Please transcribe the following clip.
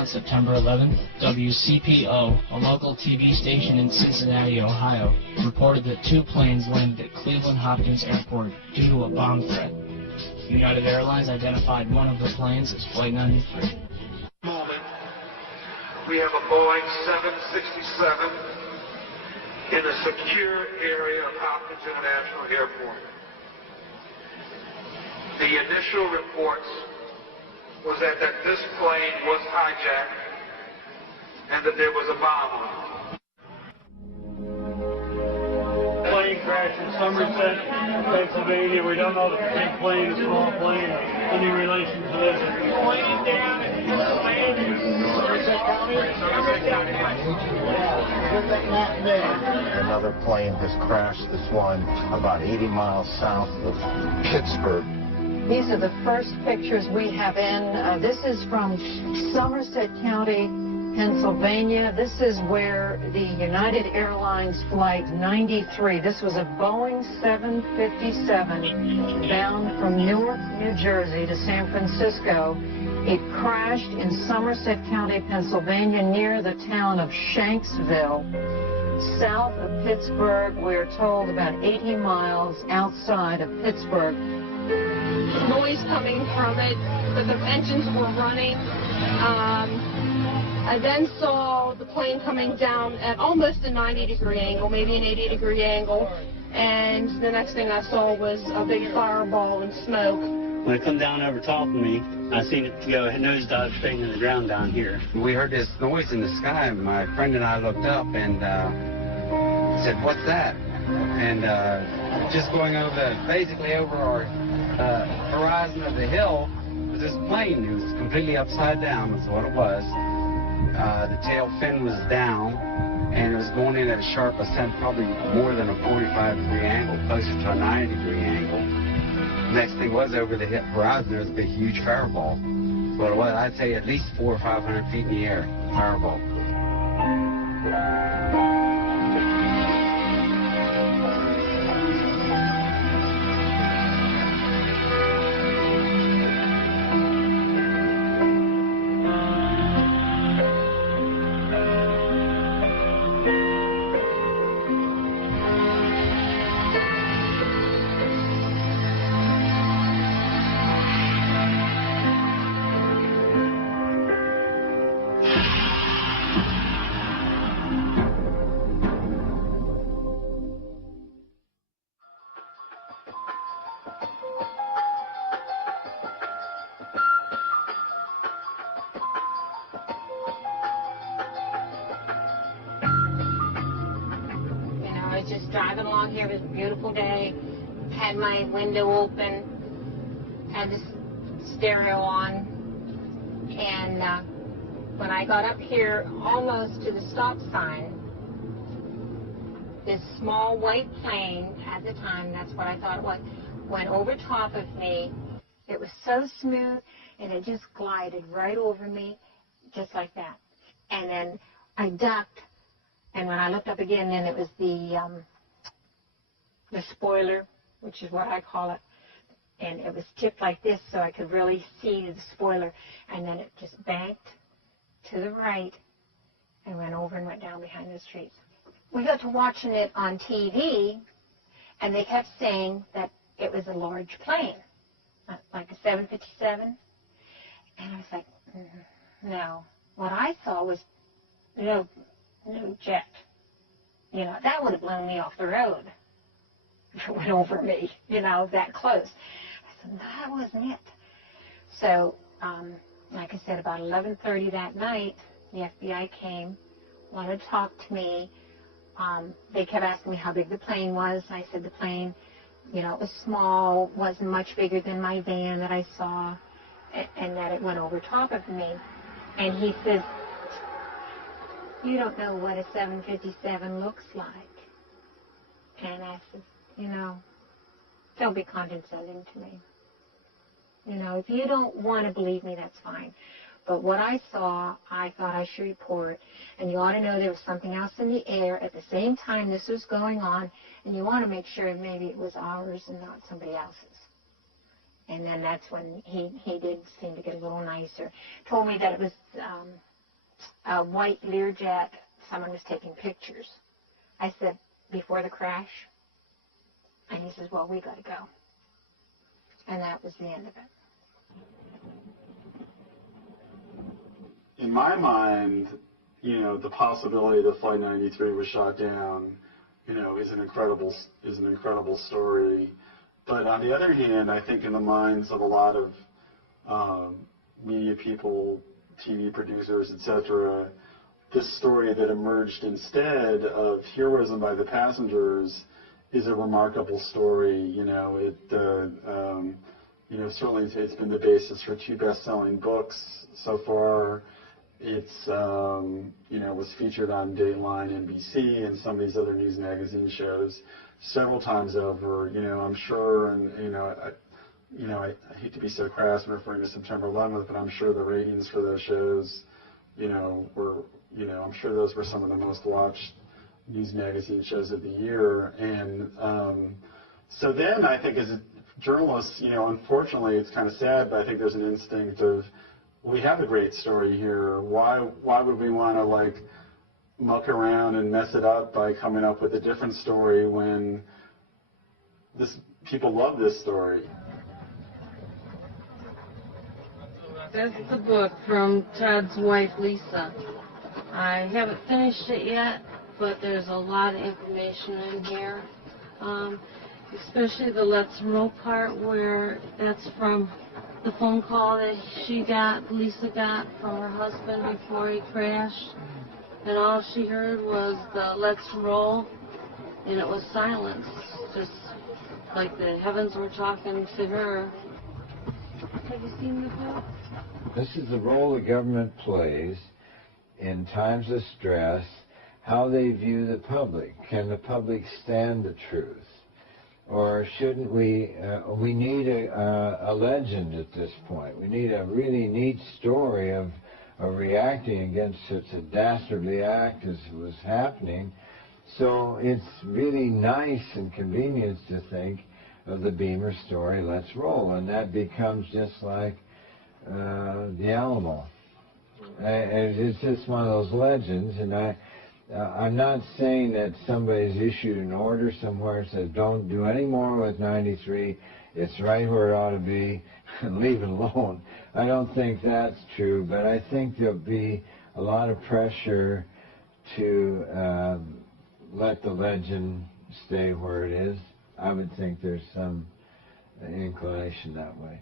on September 11th, WCPO, a local TV station in Cincinnati, Ohio, reported that 2 planes landed at Cleveland Hopkins Airport due to a bomb threat. United Airlines identified one of the planes as Flight 93. Moment, we have a Boeing 767 in a secure area of Hopkins International Airport. The initial reports was that this plane was hijacked and that there was a bomb on it. Plane crash in Somerset, Pennsylvania. We don't know if it's a big plane, a small plane, any relation to this. Plane down in Somerset County. Another plane has crashed, this one about 80 miles south of Pittsburgh. These are the first pictures we have in. This is from Somerset County, Pennsylvania. This is where the United Airlines Flight 93, this was a Boeing 757 bound from Newark, New Jersey to San Francisco. It crashed in Somerset County, Pennsylvania, near the town of Shanksville, south of Pittsburgh. We're told about 80 miles outside of Pittsburgh. Noise coming from it, that the engines were running. I then saw the plane coming down at almost a 90-degree angle, maybe an 80-degree angle, and the next thing I saw was a big fireball and smoke. When it come down over top of me, I seen it go nosedive straight into the ground down here. We heard this noise in the sky. My friend and I looked up and said, "What's that?" And just going over, basically over our horizon of the hill, was this plane. It was completely upside down, is what it was. The tail fin was down, and it was going in at a sharp ascent, probably more than a 45-degree angle, closer to a 90-degree angle. Next thing was over the horizon, there was a big, huge fireball. Well, it was, I'd say at least 400 or 500 feet in the air, fireball. Just driving along here, it was a beautiful day, had my window open, had this stereo on, and when I got up here almost to the stop sign, this small white plane, at the time, that's what I thought it was, went over top of me. It was so smooth, and it just glided right over me, just like that. And then I ducked. And when I looked up again, then it was the spoiler, which is what I call it. And it was tipped like this, so I could really see the spoiler. And then it just banked to the right and went over and went down behind those trees. We got to watching it on TV, and they kept saying that it was a large plane, like a 757. And I was like, no. What I saw was no jet. You know, that would have blown me off the road if it went over me, you know, that close. I said, no, that wasn't it. So, like I said, about 11:30 that night, the FBI came, wanted to talk to me. They kept asking me how big the plane was. I said the plane, you know, it was small, wasn't much bigger than my van that I saw, and that it went over top of me. And he says, you don't know what a 757 looks like. And I said, you know, don't be condescending to me. You know, if you don't want to believe me, that's fine. But what I saw, I thought I should report. And you ought to know there was something else in the air at the same time this was going on. And you want to make sure maybe it was ours and not somebody else's. And then that's when he did seem to get a little nicer. Told me that it was a white Learjet. Someone was taking pictures. I said, before the crash? And he says, well, we got to go. And that was the end of it. In my mind, you know, the possibility that Flight 93 was shot down, you know, is an incredible story. But on the other hand, I think in the minds of a lot of media people, TV producers, etc., this story that emerged instead of heroism by the passengers is a remarkable story. You know, certainly it's been the basis for 2 best-selling books so far. It's, was featured on Dateline NBC and some of these other news magazine shows several times over. You know, I'm sure, and, I hate to be so crass when referring to September 11th, but I'm sure the ratings for those shows, I'm sure those were some of the most watched news magazine shows of the year. And so then I think as journalists, unfortunately it's kind of sad, but I think there's an instinct of, we have a great story here. Why would we want to muck around and mess it up by coming up with a different story when people love this story? That's the book from Todd's wife, Lisa. I haven't finished it yet, but there's a lot of information in here, especially the Let's Roll part, where that's from the phone call that Lisa got from her husband before he crashed, and all she heard was the Let's Roll, and it was silence, just like the heavens were talking to her. Have you seen the book? This is the role the government plays in times of stress, how they view the public. Can the public stand the truth? Or shouldn't we need a legend at this point. We need a really neat story of reacting against such a dastardly act as was happening. So it's really nice and convenient to think of the Beamer story, Let's Roll, and that becomes just like the Alamo. And it's just one of those legends, and I'm not saying that somebody's issued an order somewhere that says don't do any more with 93, it's right where it ought to be, and leave it alone. I don't think that's true, but I think there'll be a lot of pressure to let the legend stay where it is. I would think there's some inclination that way.